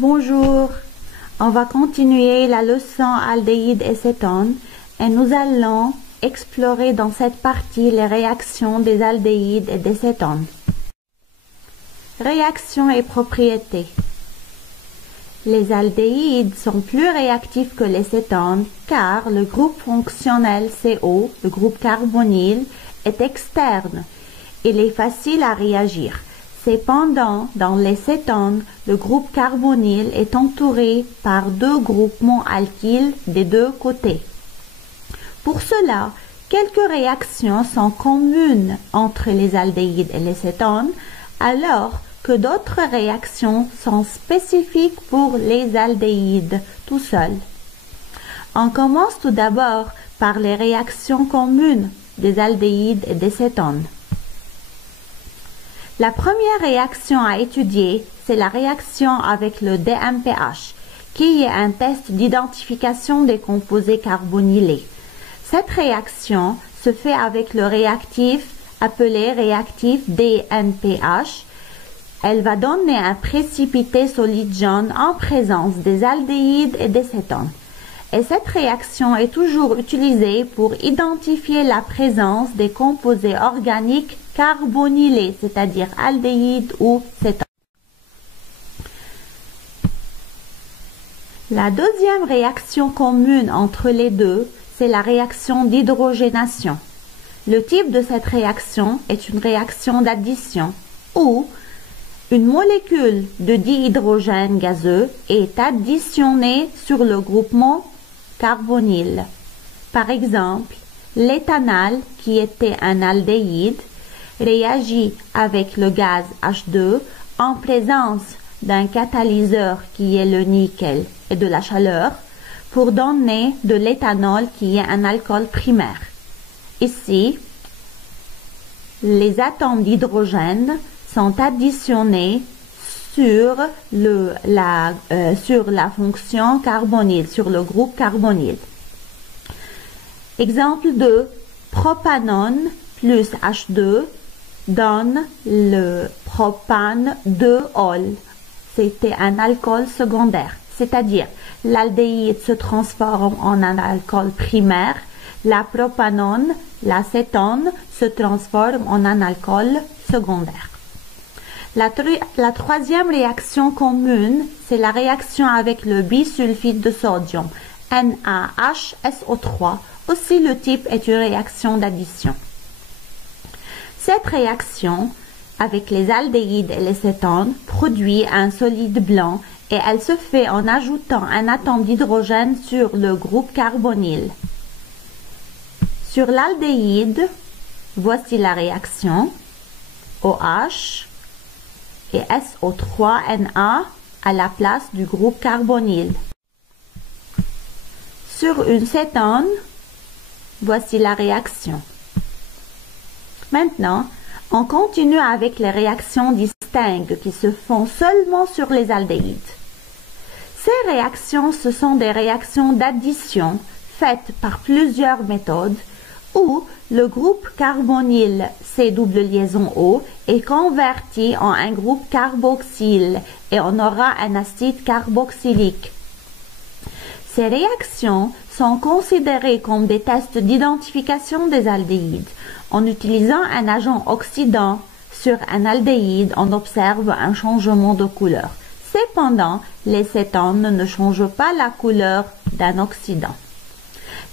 Bonjour, on va continuer la leçon aldéhyde et cétone et nous allons explorer dans cette partie les réactions des aldéhydes et des cétones. Réactions et propriétés. Les aldéhydes sont plus réactifs que les cétones car le groupe fonctionnel CO, le groupe carbonyle, est externe. Il est facile à réagir. Cependant, dans les cétones, le groupe carbonyle est entouré par deux groupements alkyles des deux côtés. Pour cela, quelques réactions sont communes entre les aldéhydes et les cétones, alors que d'autres réactions sont spécifiques pour les aldéhydes tout seuls. On commence tout d'abord par les réactions communes des aldéhydes et des cétones. La première réaction à étudier, c'est la réaction avec le DMPH, qui est un test d'identification des composés carbonylés. Cette réaction se fait avec le réactif appelé réactif DNPH. Elle va donner un précipité solide jaune en présence des aldéhydes et des cétones. Et cette réaction est toujours utilisée pour identifier la présence des composés organiques carbonylés, c'est-à-dire aldéhydes ou cétones. La deuxième réaction commune entre les deux, c'est la réaction d'hydrogénation. Le type de cette réaction est une réaction d'addition où une molécule de dihydrogène gazeux est additionnée sur le groupement carbonyle. Par exemple, l'éthanal, qui était un aldéhyde, réagit avec le gaz H2 en présence d'un catalyseur qui est le nickel et de la chaleur pour donner de l'éthanol qui est un alcool primaire. Ici, les atomes d'hydrogène sont additionnés sur la fonction carbonyle, sur le groupe carbonyle. Exemple 2, propanone plus H2 donne le propane 2-ol. C'était un alcool secondaire, c'est-à-dire l'aldéhyde se transforme en un alcool primaire, la propanone, la cétone, se transforme en un alcool secondaire. La troisième réaction commune, c'est la réaction avec le bisulfite de sodium, NaHSO3. Aussi, le type est une réaction d'addition. Cette réaction avec les aldéhydes et les cétones produit un solide blanc et elle se fait en ajoutant un atome d'hydrogène sur le groupe carbonyle. Sur l'aldéhyde, voici la réaction OH et SO3Na à la place du groupe carbonyle. Sur une cétone, voici la réaction. Maintenant, on continue avec les réactions distinctes qui se font seulement sur les aldéhydes. Ces réactions, ce sont des réactions d'addition faites par plusieurs méthodes où le groupe carbonyle C double liaison O est converti en un groupe carboxyle et on aura un acide carboxylique. Ces réactions sont considérées comme des tests d'identification des aldéhydes. En utilisant un agent oxydant sur un aldéhyde, on observe un changement de couleur. Cependant, les cétones ne changent pas la couleur d'un oxydant.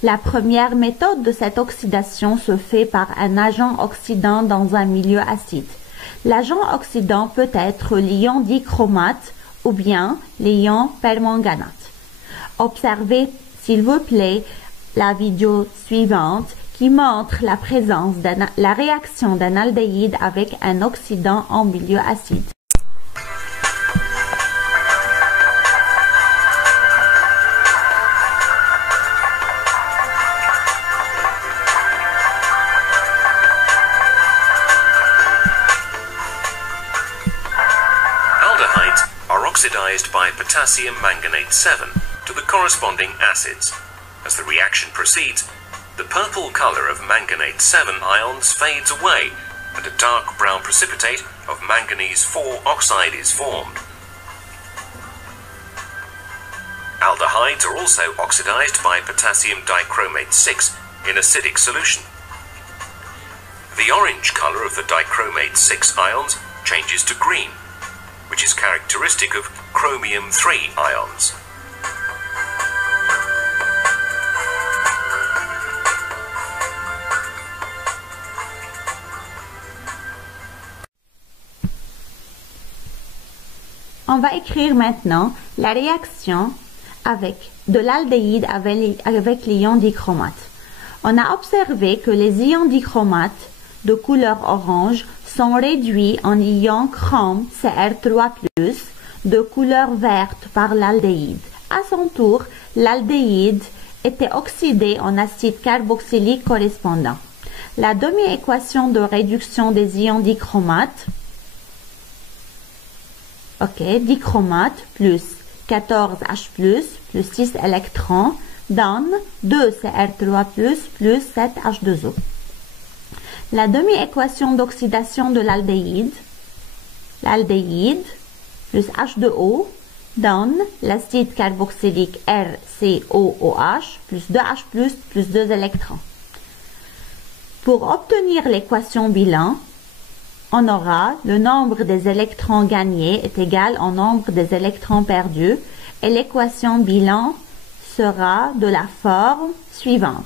La première méthode de cette oxydation se fait par un agent oxydant dans un milieu acide. L'agent oxydant peut être l'ion dichromate ou bien l'ion permanganate. Observez, s'il vous plaît, la vidéo suivante qui montre la présence la réaction d'un aldéhyde avec un oxydant en milieu acide. Aldehydes are oxidized by potassium manganate 7 to the corresponding acids. As the reaction proceeds, the purple color of manganate 7 ions fades away and a dark brown precipitate of manganese 4 oxide is formed. Aldehydes are also oxidized by potassium dichromate 6 in acidic solution. The orange color of the dichromate 6 ions changes to green, which is characteristic of chromium 3 ions. On va écrire maintenant la réaction de l'aldéhyde avec l'ion dichromate. On a observé que les ions dichromate de couleur orange sont réduits en ions chrome Cr3+, de couleur verte par l'aldéhyde. À son tour, l'aldéhyde était oxydé en acide carboxylique correspondant. La demi-équation de réduction des ions dichromate, dichromate plus 14H+, plus 6 électrons, donne 2Cr3+, plus 7H2O. La demi-équation d'oxydation de l'aldéhyde plus H2O donne l'acide carboxylique RCOOH plus 2H+, plus 2 électrons. Pour obtenir l'équation bilan, on aura le nombre des électrons gagnés est égal au nombre des électrons perdus et l'équation bilan sera de la forme suivante.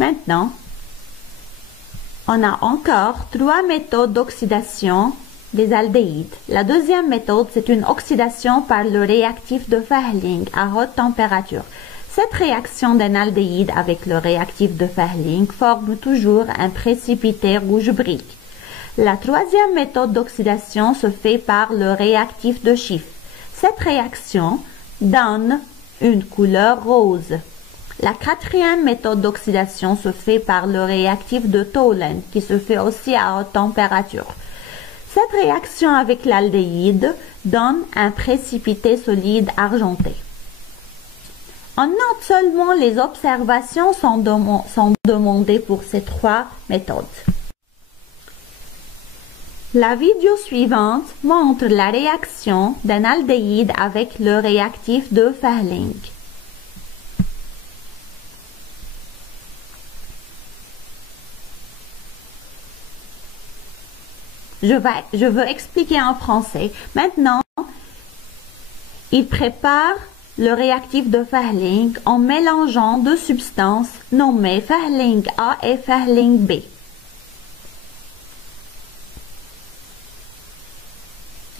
Maintenant, on a encore 3 méthodes d'oxydation des aldéhydes. La deuxième méthode, c'est une oxydation par le réactif de Fehling à haute température. Cette réaction d'un aldéhyde avec le réactif de Fehling forme toujours un précipité rouge brique. La troisième méthode d'oxydation se fait par le réactif de Schiff. Cette réaction donne une couleur rose. La quatrième méthode d'oxydation se fait par le réactif de Tholen, qui se fait aussi à haute température. Cette réaction avec l'aldéhyde donne un précipité solide argenté. On note seulement les observations sont demandées pour ces 3 méthodes. La vidéo suivante montre la réaction d'un aldéhyde avec le réactif de Fehling. Je veux expliquer en français. Maintenant, il prépare le réactif de Fehling en mélangeant 2 substances nommées Fehling A et Fehling B.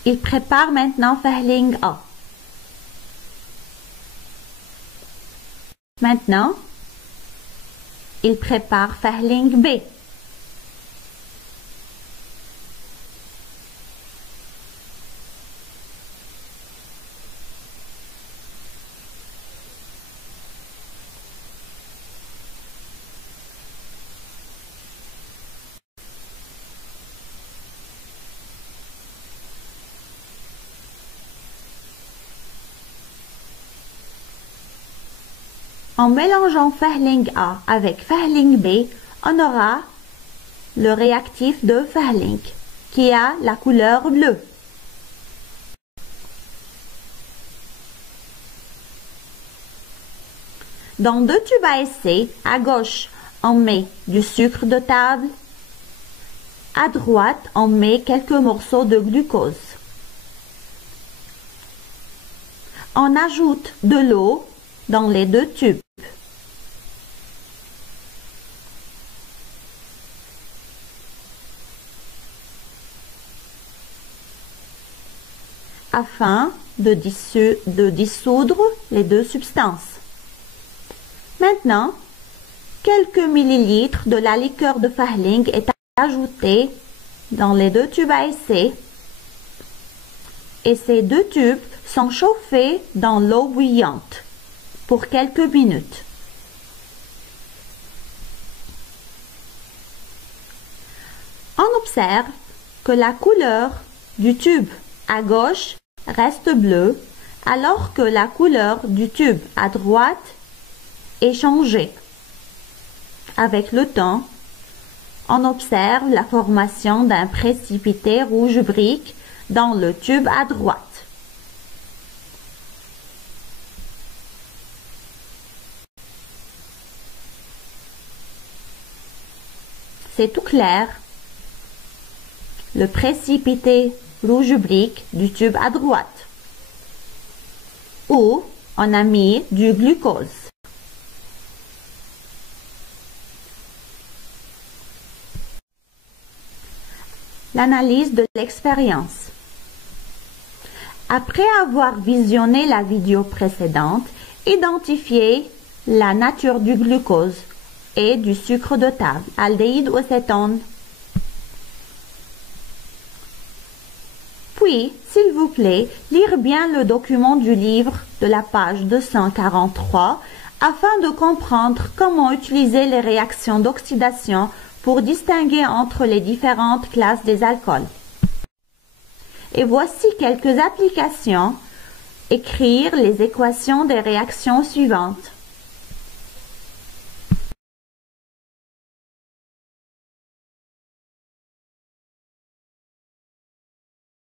Il prépare maintenant Fehling A. Maintenant, il prépare Fehling B. En mélangeant Fehling A avec Fehling B, on aura le réactif de Fehling, qui a la couleur bleue. Dans 2 tubes à essai, à gauche, on met du sucre de table, à droite, on met quelques morceaux de glucose. On ajoute de l'eau dans les 2 tubes. Afin de dissoudre les 2 substances. Maintenant, quelques millilitres de la liqueur de Fehling est ajouté dans les 2 tubes à essai et ces 2 tubes sont chauffés dans l'eau bouillante pour quelques minutes. On observe que la couleur du tube à gauche reste bleue alors que la couleur du tube à droite est changée. Avec le temps, on observe la formation d'un précipité rouge brique dans le tube à droite. C'est tout clair. Le précipité rouge brique du tube à droite. Où on a mis du glucose. L'analyse de l'expérience. Après avoir visionné la vidéo précédente, identifiez la nature du glucose et du sucre de table, aldéhyde ou cétone. Puis, s'il vous plaît, lire bien le document du livre de la page 243 afin de comprendre comment utiliser les réactions d'oxydation pour distinguer entre les différentes classes des alcools. Et voici quelques applications. Écrire les équations des réactions suivantes.